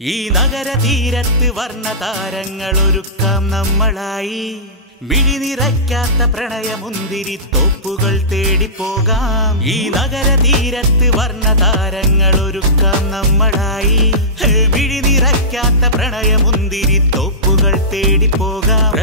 ഈ നഗര തീരത്ത് വർണ്ണതാരങ്ങളൊരുക്കാം നമ്മളായി മിഴിനിറയ്ക്കാത്ത പ്രണയമുന്തിരി തോപ്പുകൾ തേടിപ്പോകാം ഈ നഗര തീരത്ത് വർണ്ണതാരങ്ങളൊരുക്കാം നമ്മളായി മിഴിനിറയ്ക്കാത്ത പ്രണയമുന്തിരി തോപ്പുകൾ തേടിപ്പോകാം